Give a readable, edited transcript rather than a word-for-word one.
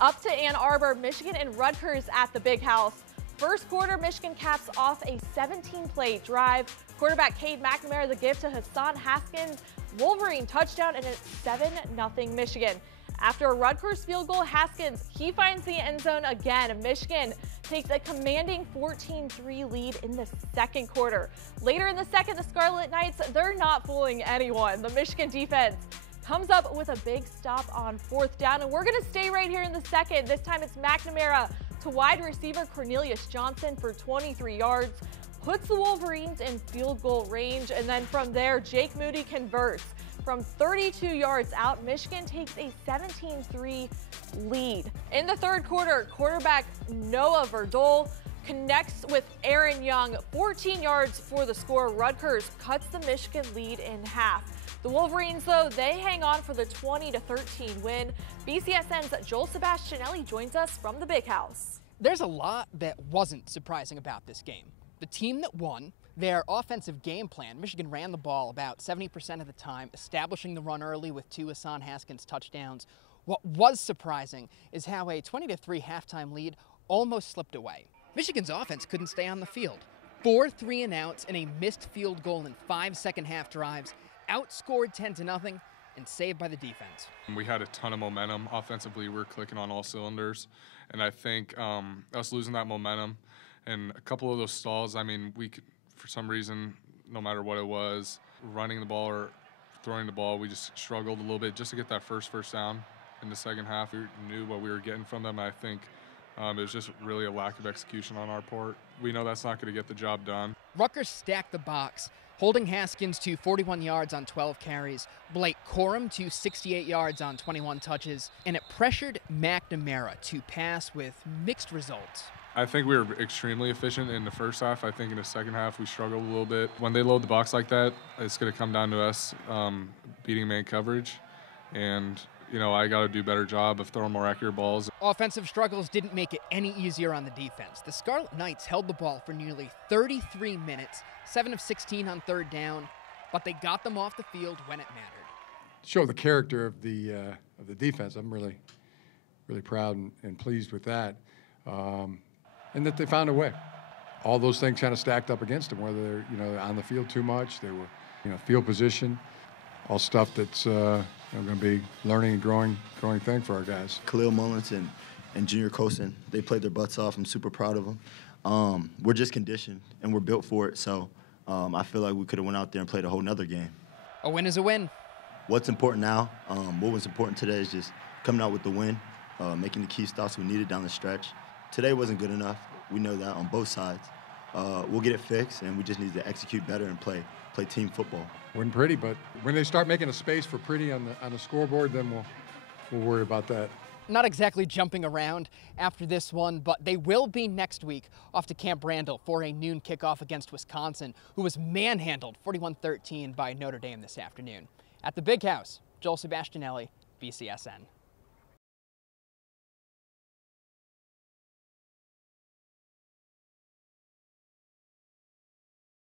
Up to Ann Arbor, Michigan and Rutgers at the Big House. First quarter, Michigan caps off a 17-play drive. Quarterback Cade McNamara the gift to Hassan Haskins. Wolverine touchdown, and it's 7-0 Michigan. After a Rutgers field goal, Haskins, he finds the end zone again. Michigan takes a commanding 14-3 lead in the second quarter. Later in the second, the Scarlet Knights, they're not fooling anyone. The Michigan defense comes up with a big stop on fourth down, and we're going to stay right here in the second. This time it's McNamara to wide receiver Cornelius Johnson for 23 yards, puts the Wolverines in field goal range, and then from there, Jake Moody converts. From 32 yards out, Michigan takes a 17-3 lead. In the third quarter, quarterback Noah Verdole connects with Aaron Young, 14 yards for the score. Rutgers cuts the Michigan lead in half. The Wolverines, though, they hang on for the 20-13 win. BCSN's Joel Sebastianelli joins us from the Big House. There's a lot that wasn't surprising about this game. The team that won, their offensive game plan, Michigan ran the ball about 70% of the time, establishing the run early with 2 Hassan Haskins touchdowns. What was surprising is how a 20-3 halftime lead almost slipped away. Michigan's offense couldn't stay on the field. 4 3-and-outs and a missed field goal in 5 second-half drives, outscored 10-0, and saved by the defense. We had a ton of momentum. Offensively, we're clicking on all cylinders, and I think us losing that momentum and a couple of those stalls, I mean, we could, for some reason, no matter what it was, running the ball or throwing the ball, we just struggled a little bit just to get that first down in the second half. We knew what we were getting from them. I think it was just really a lack of execution on our part. We know that's not going to get the job done. Rutgers stacked the box, holding Haskins to 41 yards on 12 carries, Blake Corum to 68 yards on 21 touches, and it pressured McNamara to pass with mixed results. I think we were extremely efficient in the first half. I think in the second half we struggled a little bit. When they load the box like that, it's going to come down to us beating man coverage. And, you know, I got to do a better job of throwing more accurate balls. Offensive struggles didn't make it any easier on the defense. The Scarlet Knights held the ball for nearly 33 minutes, 7 of 16 on third down, but they got them off the field when it mattered. Show the character of the defense. I'm really proud and pleased with that. And that they found a way. All those things kind of stacked up against them, whether they're, you know, on the field too much, they were, you know, field position, all stuff that's going to be learning and growing thing for our guys. Khalil Mullins and Junior Cosin, they played their butts off. I'm super proud of them. We're just conditioned, and we're built for it, so I feel like we could have went out there and played a whole nother game. A win is a win. What's important now, what was important today is just coming out with the win, making the key stops we needed down the stretch. Today wasn't good enough. We know that on both sides. We'll get it fixed, and we just need to execute better and play team football. Wasn't pretty, but when they start making a space for pretty on the scoreboard, then we'll worry about that. Not exactly jumping around after this one, but they will be next week off to Camp Randall for a noon kickoff against Wisconsin, who was manhandled 41-13 by Notre Dame this afternoon. At the Big House, Joel Sebastianelli, BCSN.